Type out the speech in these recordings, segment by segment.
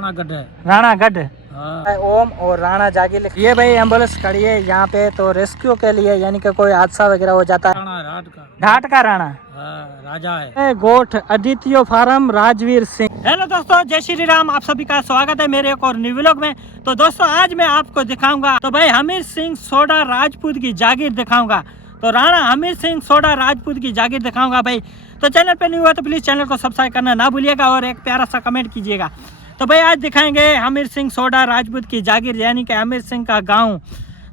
राणागढ़ है। राणागढ़। हाँ। ओम और राणा जागीर। ये भाई एम्बुलेंस खड़ी है यहाँ पे तो रेस्क्यू के लिए, यानी कि कोई हादसा वगैरह हो जाता है। राणा घाट का राणा। हाँ, राजा है। गोठ आदित्य फार्म राजवीर सिंह। हेलो दोस्तों, जय श्री राम। आप सभी का स्वागत है मेरे एक और न्यू व्लॉग में। तो दोस्तों आज मैं आपको दिखाऊंगा तो भाई हमीर सिंह सोढ़ा राजपूत की जागीर दिखाऊंगा। तो राणा हमीर सिंह सोढ़ा राजपूत की जागीर दिखाऊंगा भाई। तो चैनल पे न्यू है तो प्लीज चैनल को सब्सक्राइब करना ना भूलिएगा और एक प्यारा सा कमेंट कीजिएगा। तो भाई आज दिखाएंगे हमीर सिंह सोढ़ा राजपूत की जागीर, यानी कि हमीर सिंह का गांव।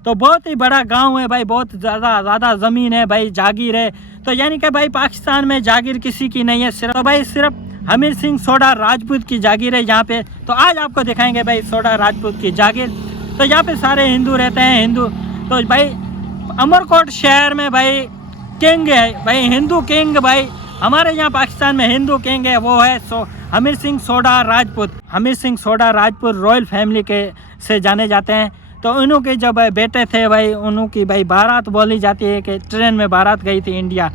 तो बहुत ही बड़ा गांव है भाई, बहुत ज़्यादा ज़मीन है भाई, जागीर है। तो यानी कि भाई पाकिस्तान में जागीर किसी की नहीं है, सिर्फ हमीर सिंह सोढ़ा राजपूत की जागीर है यहाँ पे। तो आज आपको दिखाएंगे भाई सोढ़ा राजपूत की जागीर। तो यहाँ पे सारे हिंदू रहते हैं, हिंदू। तो भाई अमरकोट शहर में भाई किंग है भाई, हिंदू किंग भाई। हमारे यहाँ पाकिस्तान में हिंदू किंग है, वो है हमीर सिंह सोढ़ा राजपूत। हमीर सिंह सोढ़ा राजपूत रॉयल फैमिली के से जाने जाते हैं। तो उन्हों के जब बेटे थे भाई, उन्हों की भाई बारात बोली जाती है कि ट्रेन में बारात गई थी इंडिया।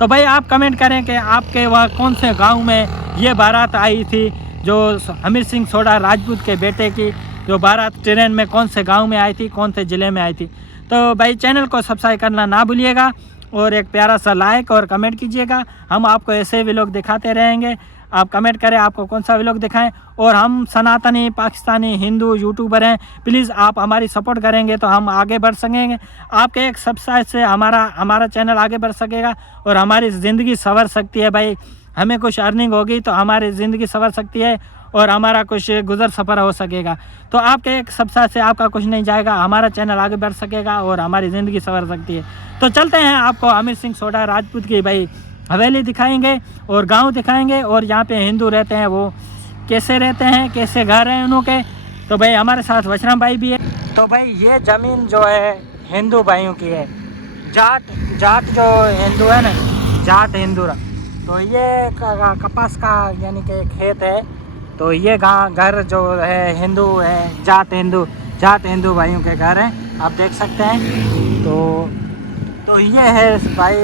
तो भाई आप कमेंट करें कि आपके वहाँ कौन से गांव में ये बारात आई थी, जो हमीर सिंह सोढ़ा राजपूत के बेटे की जो बारात ट्रेन में कौन से गांव में आई थी, कौन से ज़िले में आई थी। तो भाई चैनल को सब्सक्राइब करना ना भूलिएगा और एक प्यारा सा लाइक और कमेंट कीजिएगा। हम आपको ऐसे व्लॉग दिखाते रहेंगे। आप कमेंट करें आपको कौन सा व्लॉग दिखाएं। और हम सनातनी पाकिस्तानी हिंदू यूट्यूबर हैं, प्लीज़ आप हमारी सपोर्ट करेंगे तो हम आगे बढ़ सकेंगे। आपके एक सब्सक्राइब से हमारा चैनल आगे बढ़ सकेगा और हमारी ज़िंदगी संवर सकती है भाई। हमें कुछ अर्निंग होगी तो हमारी ज़िंदगी संवर सकती है और हमारा कुछ गुजर सफ़र हो सकेगा। तो आपके एक सब्सक्राइब से आपका कुछ नहीं जाएगा, हमारा चैनल आगे बढ़ सकेगा और हमारी ज़िंदगी संवर सकती है। तो चलते हैं, आपको हमीर सिंह सोढ़ा राजपूत की भाई हवेली दिखाएंगे और गांव दिखाएंगे और यहाँ पे हिंदू रहते हैं वो कैसे रहते हैं, कैसे घर हैं उन्हों के। तो भाई हमारे साथ वशराम भाई भी है। तो भाई ये ज़मीन जो है हिंदू भाइयों की है। जाट जो हिंदू है ना, जाट हिंदू। तो ये कपास का यानी कि खेत है। तो ये घर जो है हिंदू है, जाट हिंदू भाइयों के घर हैं, आप देख सकते हैं। तो ये है भाई,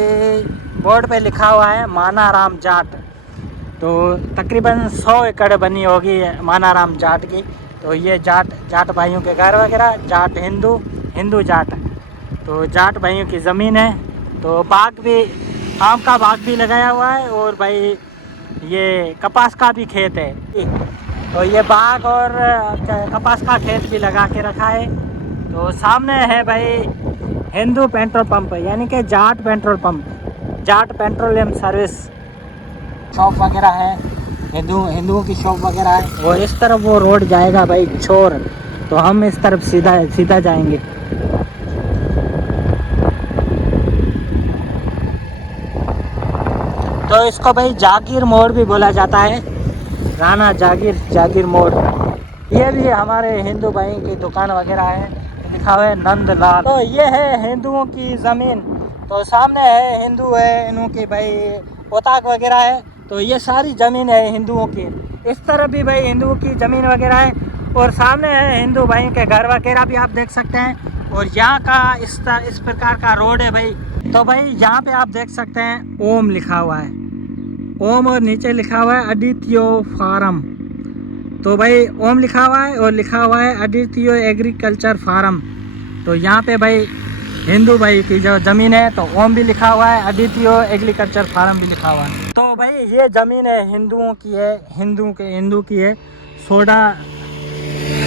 बोर्ड पे लिखा हुआ है मानाराम जाट। तो तकरीबन 100 एकड़ बनी होगी मानाराम जाट की। तो ये जाट भाइयों के घर वगैरह, जाट हिंदू जाट। तो जाट भाइयों की ज़मीन है। तो बाग भी, आम का बाग भी लगाया हुआ है और भाई ये कपास का भी खेत है। तो ये बाग और कपास का खेत भी लगा के रखा है। तो सामने है भाई हिंदू पेट्रोल पंप, यानी कि Jat petrol pump, Jat petroleum service shop वगैरह है, हिंदुओं की शॉप वगैरह है। और इस तरफ वो रोड जाएगा भाई छोर, तो हम इस तरफ सीधा जाएंगे। तो इसको भाई जागीर मोड़ भी बोला जाता है, राणा जागीर मोड़। ये भी हमारे हिंदू भाई की दुकान वगैरह है, लिखा हुआ है नंदलाल। तो ये है हिंदुओं की ज़मीन। तो सामने है हिंदू है, इन्हों की भाई पोताक वगैरह है। तो ये सारी ज़मीन है हिंदुओं की। इस तरफ भी भाई हिंदुओं की ज़मीन वगैरह है और सामने है हिंदू भाई के घर वगैरह भी आप देख सकते हैं। और यहाँ का इस प्रकार का रोड है भाई। तो भाई यहाँ पे आप देख सकते हैं ओम लिखा हुआ है, ओम, और नीचे लिखा हुआ है आदित्य फार्म। तो भाई ओम लिखा हुआ है और लिखा हुआ है आदित्य एग्रीकल्चर फार्म। तो यहाँ पे भाई हिंदू भाई की जो ज़मीन है, तो ओम भी लिखा हुआ है, आदित्य एग्रीकल्चर फार्म भी लिखा हुआ है। तो भाई ये ज़मीन है हिंदुओं की है, हिंदू की है,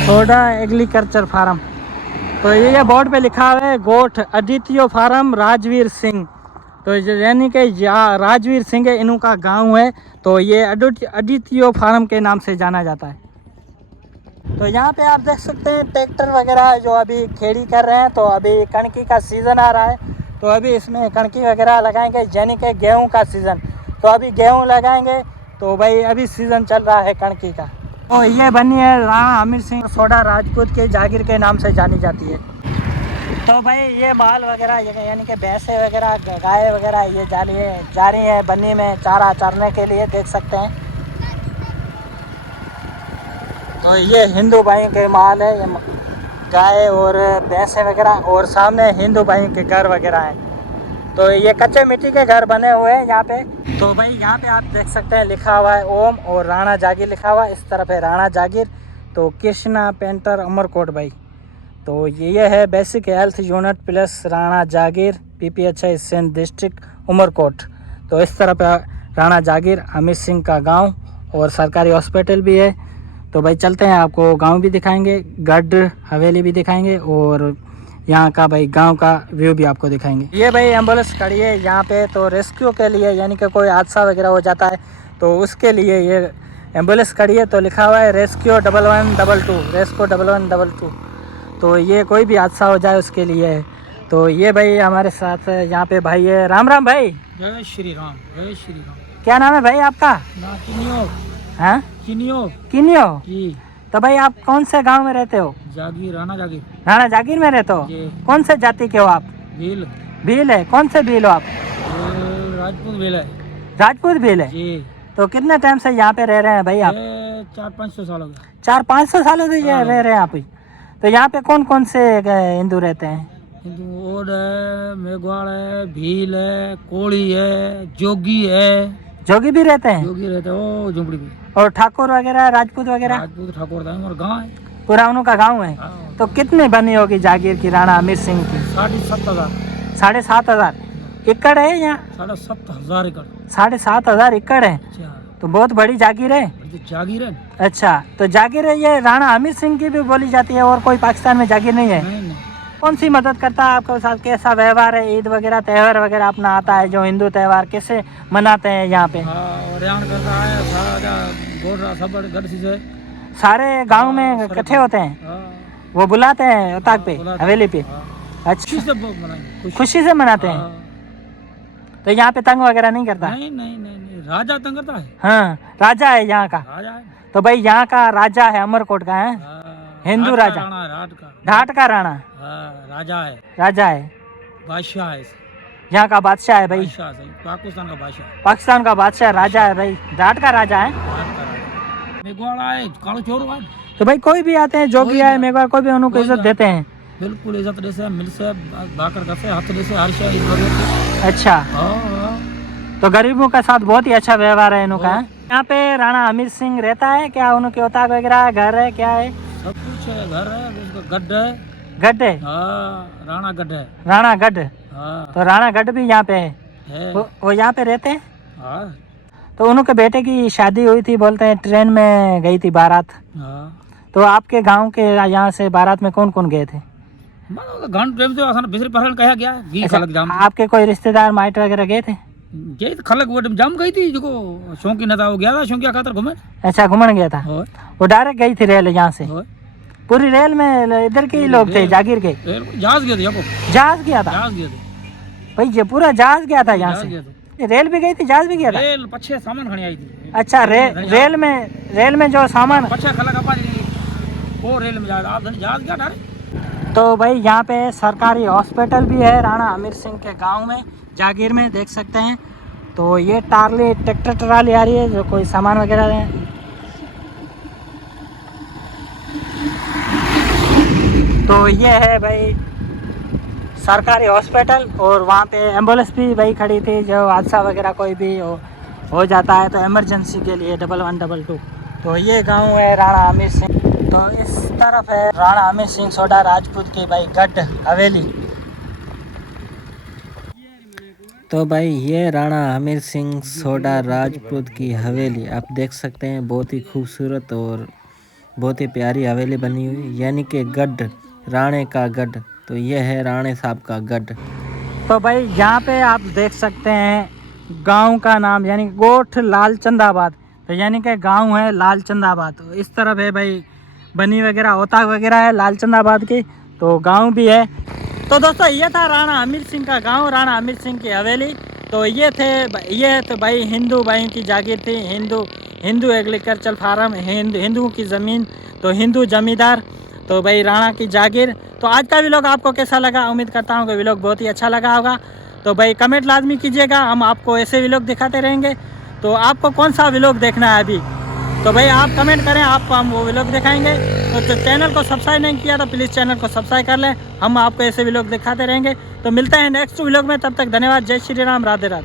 सोढ़ा एग्रीकल्चर फार्म। तो ये बोर्ड पे लिखा हुआ है गोठ आदित्य फार्म राजवीर सिंह। तो यानी कि राजवीर सिंह इन्हों का गांव है। तो ये आदित्य फार्म के नाम से जाना जाता है। तो यहाँ पे आप देख सकते हैं ट्रैक्टर वगैरह जो अभी खेती कर रहे हैं। तो अभी कणकी का सीज़न आ रहा है, तो अभी इसमें कणकी वगैरह लगाएंगे, यानी कि गेहूँ का सीज़न। तो अभी गेहूँ लगाएंगे। तो भाई अभी सीज़न चल रहा है कणकी का। तो ये बनी है राणा हमीर सिंह सोढ़ा राजपूत के जागीर के नाम से जानी जाती है। तो भाई ये माल वगैरह यानी कि भैंसे वगैरह, गाय वगैरह ये जा रही है बन्नी में चारा चरने के लिए, देख सकते हैं। तो ये हिंदू भाई के माल है, ये गाय और भैंसे वगैरह। और सामने हिंदू भाई के घर वगैरह हैं। तो ये कच्चे मिट्टी के घर बने हुए हैं यहाँ पे। तो भाई यहाँ पे आप देख सकते हैं लिखा हुआ है ओम और राणा जागीर लिखा हुआ है। इस तरफ है राणा जागीर। तो कृष्णा पेंटर अमरकोट भाई। तो ये है basic health unit plus Rana Jagir PPHI Sindh district Umarkot. तो इस तरफ राणा जागीर अमित सिंह का गांव और सरकारी हॉस्पिटल भी है। तो भाई चलते हैं, आपको गांव भी दिखाएंगे, गढ़ हवेली भी दिखाएंगे और यहाँ का भाई गांव का व्यू भी आपको दिखाएंगे। ये भाई एम्बुलेंस खड़ी है यहाँ पे, तो रेस्क्यू के लिए, यानी कि कोई हादसा वगैरह हो जाता है तो उसके लिए ये एम्बुलेंस खड़ी है। तो लिखा हुआ है रेस्क्यू 1122, रेस्क्यू 1122। तो ये कोई भी हादसा हो जाए उसके लिए है। तो ये भाई हमारे साथ यहाँ पे भाई है। राम राम भाई। जय श्री राम, जय श्री राम। क्या नाम है भाई आपका? किनियो। हाँ, किनियो किनियो जी। तो भाई आप कौन से गांव में रहते हो? जागीर, राणा जागीर। राणा जागीर में रहते हो? जी। कौन से जाति के हो आप? भील। भील है? कौन से भील हो आप? राजपूत भील है राजपूत भील है जी। तो कितने टाइम से यहाँ पे रह रहे हैं भाई आप? 400-500 साल हो गए। 400-500 सालों से ये रह रहे हैं आप ही। तो यहाँ पे कौन कौन से हिंदू रहते हैं? हिंदू ओड है, मेघवाड़ है, भील है, कोड़ी है, जोगी है। जोगी भी रहते हैं? जोगी रहते हैं वो झुंपड़ी में। और ठाकुर वगैरह, राजपूत वगैरह? राजपूत ठाकुर था और गाँव है पूरा उनका गांव है। हाँ। तो कितनी बनी होगी जागीर की राणा अमित सिंह की? 7,500। 7,500 एकड़ है यहाँ? 7,500 एकड़। 7,500 एकड़ है अच्छा, तो बहुत बड़ी जागीर है। तो जागीर है। अच्छा, तो जागीर है ये राणा अमित सिंह की भी बोली जाती है और कोई पाकिस्तान में जागीर नहीं है? नहीं नहीं। कौन सी मदद करता है आपके साथ? कैसा व्यवहार है? ईद वगैरह त्यौहार वगैरह अपना आता है जो हिंदू त्यौहार कैसे मनाते हैं यहाँ पे? हाँ, और यहाँ करता है सारा बोल रहा सब गढ़ से सारे गांव में इकट्ठे होते हैं, हाँ, वो बुलाते हैं उताक पे, बुलाते हैं। हवेली पे? हाँ। अच्छा, खुशी से मनाएंगे, खुशी से मनाते हैं। हाँ। तो यहाँ पे तंग वगैरह नहीं करता? नहीं नहीं नहीं नहीं, राजा तंग करता है। हाँ, राजा है यहाँ का। राजा है। तो भाई यहाँ का राजा है, अमरकोट का है, हाँ, हिंदू राट का राजा। राणा, राट का। घाट का राणा हाँ, राजा है, राजा है, बादशाह है, यहाँ का बादशाह है भाई, बादशाह से पाकिस्तान का बादशाह, पाकिस्तान का बादशाह राजा है भाई, घाट का राजा है। राट का राजा। मेघवाड़ा है, कालो चोर है। तो भाई कोई भी आते हैं, जोगी आए, मेघवाड़, कोई भी उनको कोई इज्जत भी देते हैं। बिल्कुल इज्जत दे से, मिल से, भाकर करते, हाथ दे से, हर शय इज्जत देते। अच्छा, हाँ, हाँ। तो गरीबों का साथ बहुत ही अच्छा व्यवहार है इनका। यहाँ पे राणा अमित सिंह रहता है क्या? उनके उताक वगैरह घर है, क्या है? सब कुछ है, घर है, उसका गढ़ है। गढ़ है? हाँ, राणा गढ़ है। राणा गढ़। हाँ, तो राणा गढ़ भी यहाँ पे है? है। वो यहाँ पे रहते हैं? हाँ, तो उनके बेटे की शादी हुई थी, बोलते हैं ट्रेन में गई थी बारात। हाँ। तो आपके गांव के यहाँ से बारात में कौन कौन गए थे? घंट प्रेम से आसान बिसरी पहल कहा गया गी अच्छा, खलक जाम आपके कोई रिश्तेदार माइट वगैरह गए थे? गई खलक वो जाम गई थी जो शौकी नेता हो गया था, शौकिया खातर घूमे। अच्छा, घूमने गया था होय, वो? डायरेक्ट गई थी रेल यहाँ से? होय। पूरी रेल में इधर के ही लोग थे, जागीर के? जहाज गए थे याको, जहाज गया था जहाज गए थे, भाई? ये पूरा जहाज गया था यहाँ जहाज से? गए थे। रेल भी गई थी, जहाज भी गया था? रेल पछे सामान खणी आई थी। अच्छा, रेल में जो सामान। पछे खलक अपा वो रेल में जहाज, आप जहाज क्या डाले। तो भाई यहाँ पे सरकारी हॉस्पिटल भी है राणा अमीर सिंह के गांव में, जागीर में, देख सकते हैं। तो ये टारली ट्रैक्टर ट्राली आ रही है जो कोई सामान वगैरह है। तो ये है भाई सरकारी हॉस्पिटल और वहाँ पे एम्बुलेंस भी भाई खड़ी थी, जो हादसा वगैरह कोई भी हो जाता है तो इमरजेंसी के लिए 1122। तो ये गांव है राणा अमीर सिंह। तो इस तरफ है राणा अमीर सिंह सोडा राजपूत की भाई गढ़ हवेली। तो भाई ये राणा अमीर सिंह सोडा राजपूत की हवेली आप देख सकते हैं, बहुत ही खूबसूरत और बहुत ही प्यारी हवेली बनी हुई, यानी कि गढ़, राणे का गढ़। तो ये है राणे साहब का गढ़। तो भाई यहाँ पे आप देख सकते हैं गांव का नाम, यानी गोठ लालचंदाबाद। तो यानी कि गांव है लालचंदाबाद। तो इस तरफ है भाई बनी वगैरह ओताक वगैरह है लालचंदाबाद की, तो गांव भी है। तो दोस्तों ये था राणा अमीर सिंह का गांव, राणा अमीर सिंह की हवेली। तो ये तो भाई हिंदू भाई की जागीर थी, हिंदू एग्रीकल्चर फार्म, हिंदुओं की ज़मीन, तो हिंदू जमींदार, तो भाई राणा की जागीर। तो आज का व्लॉग आपको कैसा लगा? उम्मीद करता हूँ कि व्लॉग बहुत ही अच्छा लगा होगा। तो भाई कमेंट लाजमी कीजिएगा, हम आपको ऐसे व्लॉग दिखाते रहेंगे। तो आपको कौन सा व्लॉग देखना है अभी, तो भाई आप कमेंट करें, आपको हम वो व्लॉग दिखाएंगे। तो चैनल को सब्सक्राइब नहीं किया तो प्लीज़ चैनल को सब्सक्राइब कर लें, हम आपको ऐसे व्लॉग दिखाते रहेंगे। तो मिलते हैं नेक्स्ट व्लॉग में, तब तक धन्यवाद। जय श्री राम, राधे राधे।